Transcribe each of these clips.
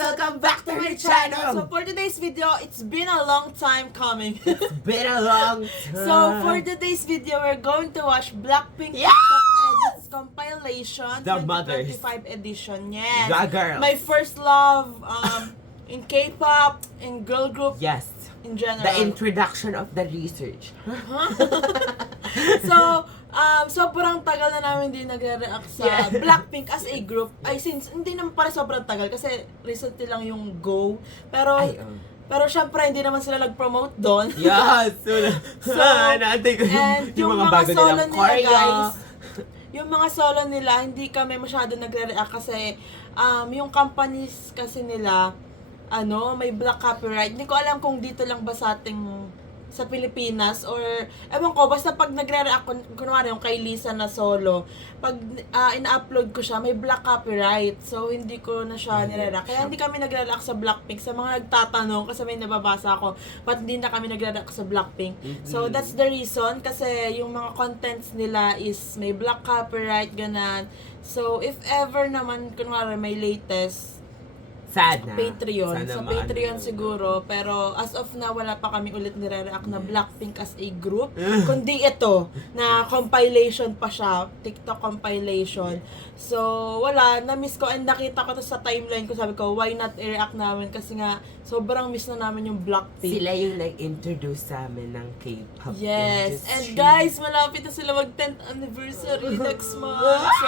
welcome back to my channel! So for today's video, it's been a long time coming. It's been a long time. So for today's video, we're going to watch Blackpink Yeah! Edits compilation The mothers. 2025 edition. Yes. The girls. My first love in K-pop, in girl group, Yes. in general. The introduction of the research. So, sobrang tagal na namin hindi nagre-react sa Blackpink as a group. Ay, since hindi naman pala sobrang tagal kasi recently lang yung Go. Pero, pero syempre, hindi naman sila nag-promote doon. Yes! So, naantay ko and yung mga bago solo nilang nila, choreo. guys, yung mga solo nila, hindi kami masyado nagre-react kasi yung companies kasi nila, may black copyright. Hindi ko alam kung dito lang ba sa ating sa Pilipinas or ewan ko, basta pag nagre-react kunwari yung kay Lisa na solo, pag ina-upload ko siya, may black copyright. So, hindi ko na siya nire-react. Kaya hindi kami nagre-react sa Blackpink. Sa mga nagtatanong, kasi may nababasa ako, ba't hindi na kami nagre-react sa Blackpink? So, that's the reason. Kasi yung mga contents nila is may black copyright, ganan. So, if ever naman, kunwari may latest, Sana. Patreon. Sana Sa Patreon siguro. Pero as of now, wala pa kami ulit nire-react na Blackpink as a group. Kundi ito, na compilation pa siya. TikTok compilation. So, wala. Na-miss ko. And nakita ko to sa timeline ko. Sabi ko, why not i-react namin? Kasi nga, sobrang miss na namin yung Blackpink. Sila yung nag-introduce sa amin ng K-pop Yes. industry. And guys, malapit na sila mag 10th anniversary next month. So,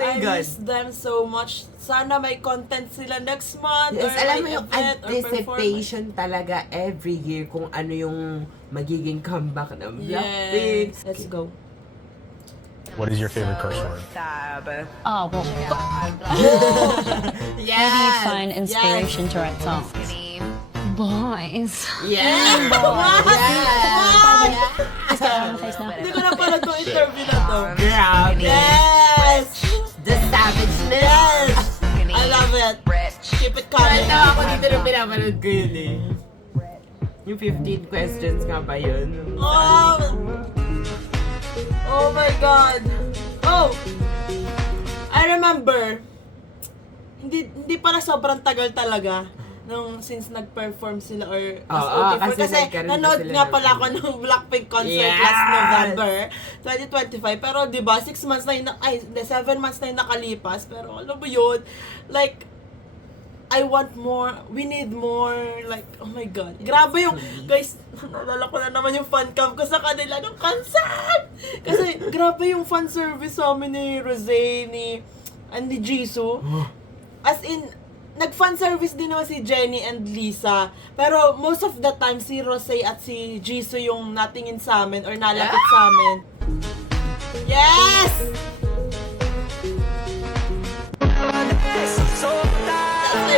my I God. miss them so much. Sana may content sila next month. Yes, or alam mo may yung event or performance. anticipation talaga every year kung ano yung magiging comeback ng Blackpink. Yes. Let's go. What is your favorite curse word? Oh, well, Yes! where do you find inspiration to write songs? Boys. Yes! What? What? Just get out of my face now. Hindi ko na pala itong interview na to. Grabe! Yes! The savageness! Yes! I love it. Keep it coming. Natawa ako dito nung pinapanood ko yun eh. Yung 15 questions nga ba yun? Oh my God. Oh! I remember, hindi pala sobrang tagal talaga nung since nag-perform sila or as before. kasi Kasi nagkaroon nanood sila nga ng- pala ako ng Blackpink concert Yes! last November 2025. Pero di ba 6 months na yung, 7 months na yung nakalipas. Pero alam mo yun, like, I want more, we need more, like, oh my God. Grabe yung, guys, naalala ko na naman yung fan cam ko sa kanila ng concert! Kasi, grabe yung fan service sa amin ni Rosé, ni Jisoo. As in, nag-fan service din naman si Jennie and Lisa. Pero, most of the time, si Rosé at si Jisoo yung natingin sa amin or nalapit sa amin. Yes!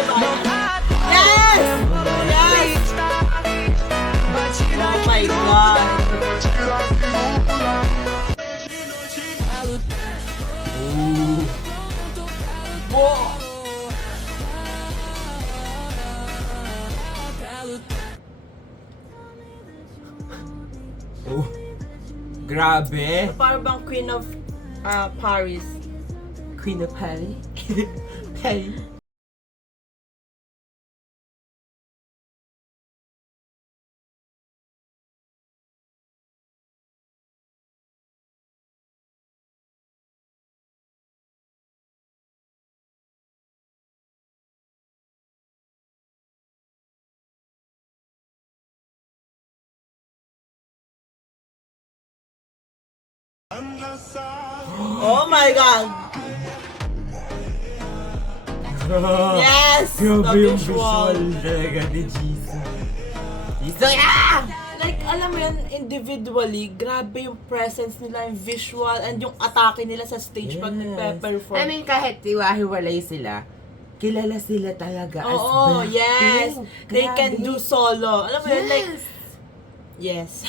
Yes! Yes! Oh my God! Whoa! Oh. Grabe! Parang bang Queen of Paris. Queen of Paris? Paris? Oh my God! Yes! Grabe The yung visual. visual talaga ni Jisoo. Jisoo, yeah! Like, alam mo yan, individually, grabe yung presence nila, yung visual, and yung atake nila sa stage pag nagpe-perform. I mean, kahit hiwa-hiwalay sila, kilala sila talaga as Oo, Blackpink. yes. They Grabe. can do solo. Alam mo yun, like, Yes. yes.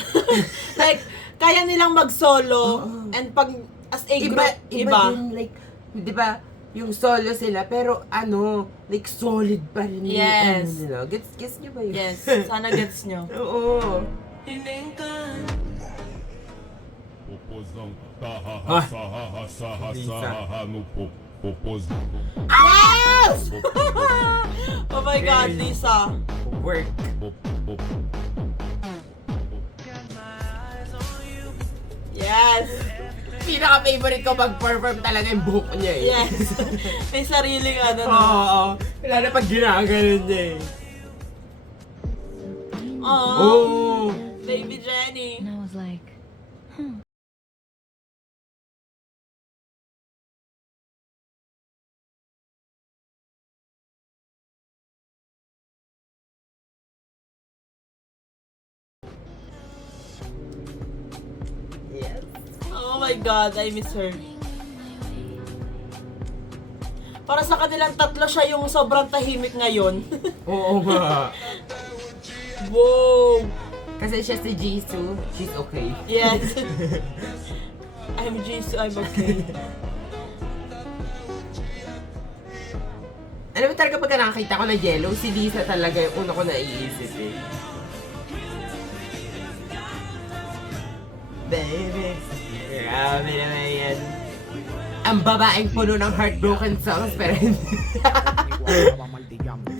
Like, kaya nilang mag-solo, and pag, as a group, iba din, like, di ba, yung solo sila, pero like, solid pa rin yung Yes. nila. Gets nyo ba yun? Yes, sana gets nyo. Oo. Popozão, Ah. sarra no popozão. Yes! Oh my my God, Lisa. Work. Yes. Pinaka-favorite ko mag-perform talaga yung buhok niya eh. Yes. May sariling ano, no? Oo. Lalo pag ginaganon niya eh. Aww. Oh. Baby Jenny. And I was like, Yes. Oh my God, I miss her. Para sa kanilang tatlo siya yung sobrang tahimik ngayon. Oo nga. Wow! Kasi siya si Jisoo, she's okay. Yes. I'm Jisoo, I'm okay. Alam mo talaga pagka nakakita ko na yellow, si Lisa talaga yung una ko naiisip eh. Baby, grabe naman yan. Ang babaeng puno ng heartbroken songs pero hindi.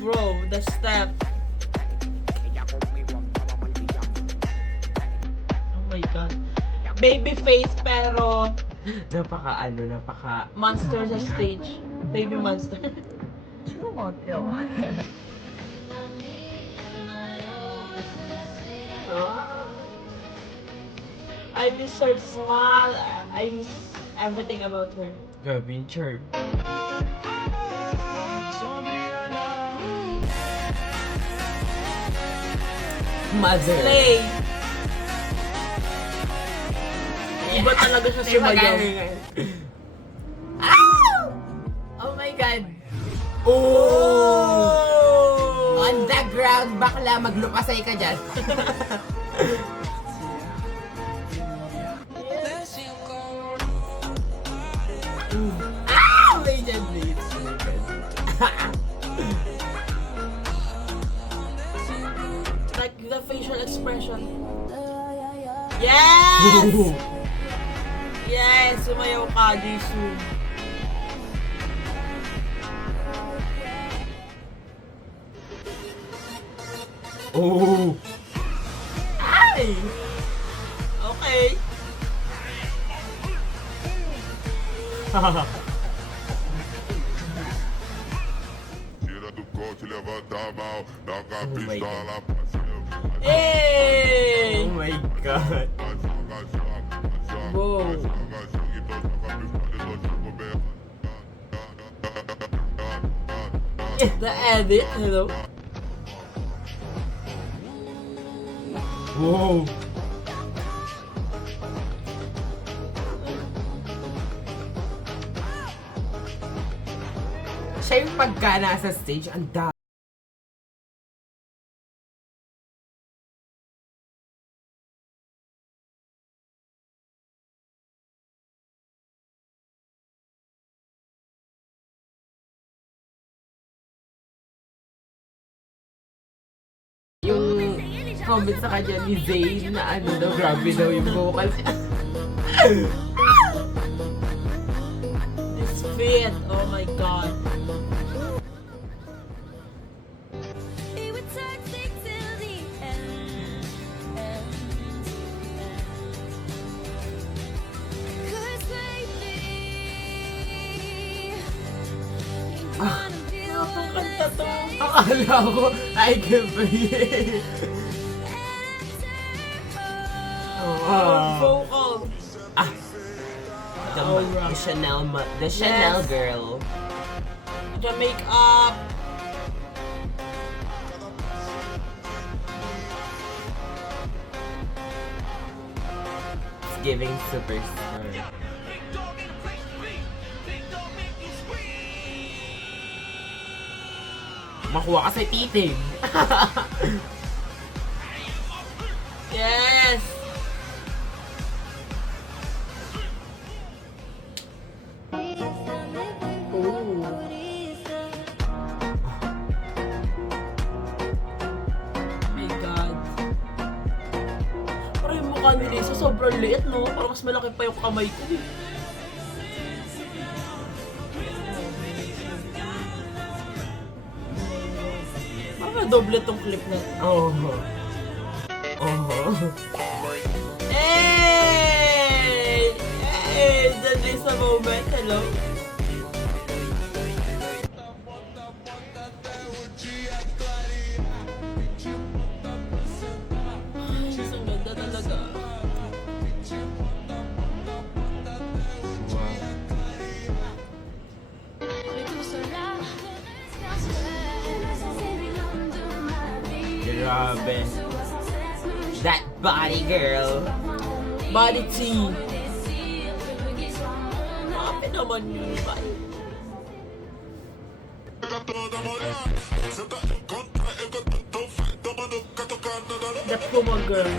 Bro, the step. Oh my God. Baby face pero napaka monster sa stage. Baby monster. I miss her smile. I miss everything about her. grabe yung charm. Mother. Slay! Iba talaga siya sumayaw. Oh my God! Oh! On the ground, bakla, maglupasay ka dyan. Ah! May dyan, please. Like the facial expression. Yes! Yes! Sumayaw ka, Jisoo. Oh! Ay! Okay. Tira do corte, levanta a mão, dá com a Oh my pistola pra cima. Hey! Oh my God! Wow. The edit, hello? Wow! Siya yung pagka nasa stage, ang dami. Yung comment sa kanya ni Zayn na ano daw, grabe daw yung vocals niya. This fit, oh my God. Ang kanta to. Akala ko, I can breathe. Vocal. The Chanel, the Chanel Yes. girl. The makeup. It's giving superstar. Makuha ka sa titig. Yes. My God. Parang yung mukha ni Lisa sobrang liit, no? Parang mas malaki pa yung kamay ko. Eh. Doble tong clip na to. Oh. Oh. Hey! Hey! That is a moment. Hello? Ay, ang ganda talaga. Grabe. That body, girl. Body tea. Grabe naman yun, ba? The Puma girl.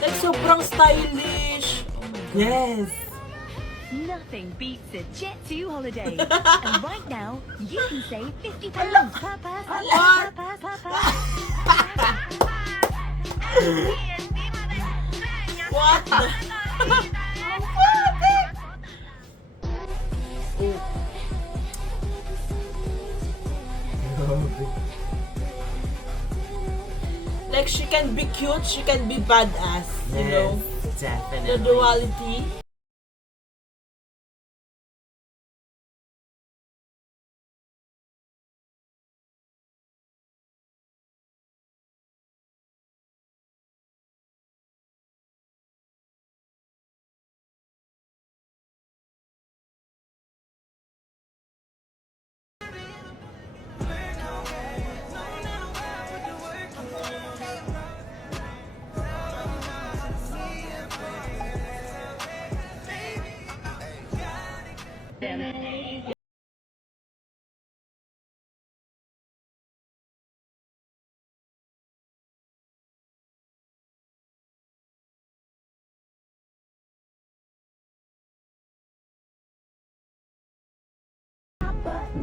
Like, sobrang stylish. Yes. Nothing beats a Jet2 holiday. And right now, you can save £50 per person. What? Per person. What the? Like, she can be cute, she can be badass, you know? Yes, The definitely. duality.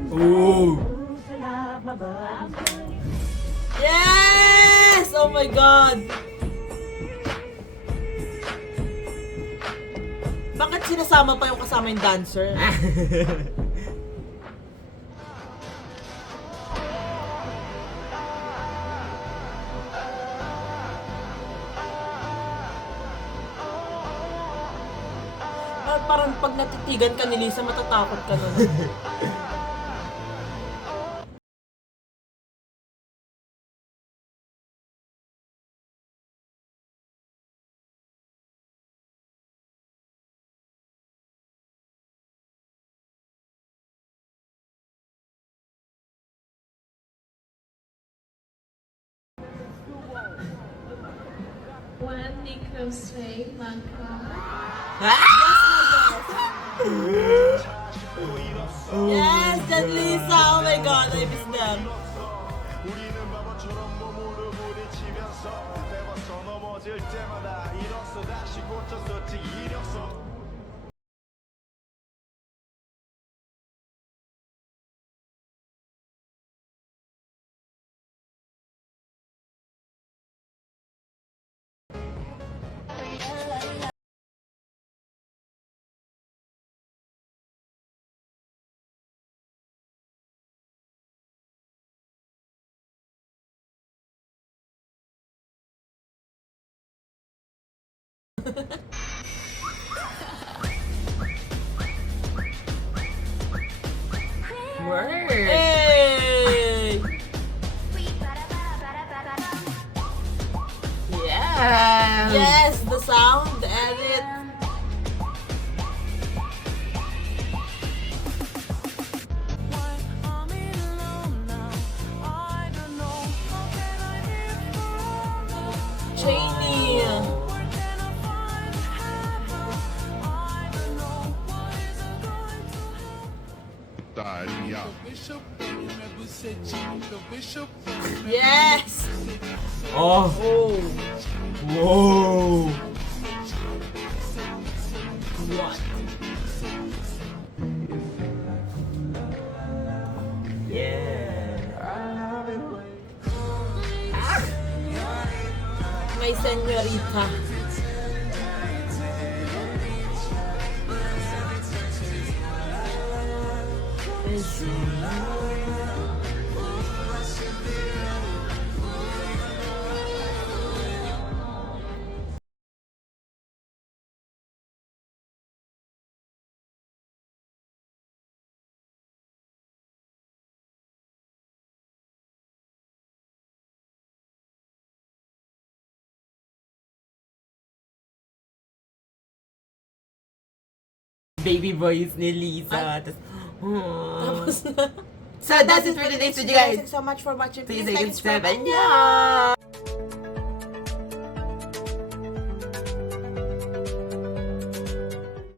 Ooh. Yes! Oh my God! Bakit sinasama pa yung kasama yung dancer? Parang pag natitigan ka ni Lisa, matatakot ka nun. Yes, that Lisa! Oh my God, I miss them. 우리는 바보처럼 몸으로 부딪히면서 배워서 넘어질 때마다 일어서 다시 고쳐서 뛰기 이력서 Word. Hey! Yeah. Yes, the sound, the edit. Cheney. Italia. Yes! Oh. Oh, Whoa. what? Yeah. My señorita. Baby voice ni Lisa. Tapos na. So that's it for today's video, guys. Thanks so much for watching. Please Please like like and and subscribe. subscribe. Annyeong!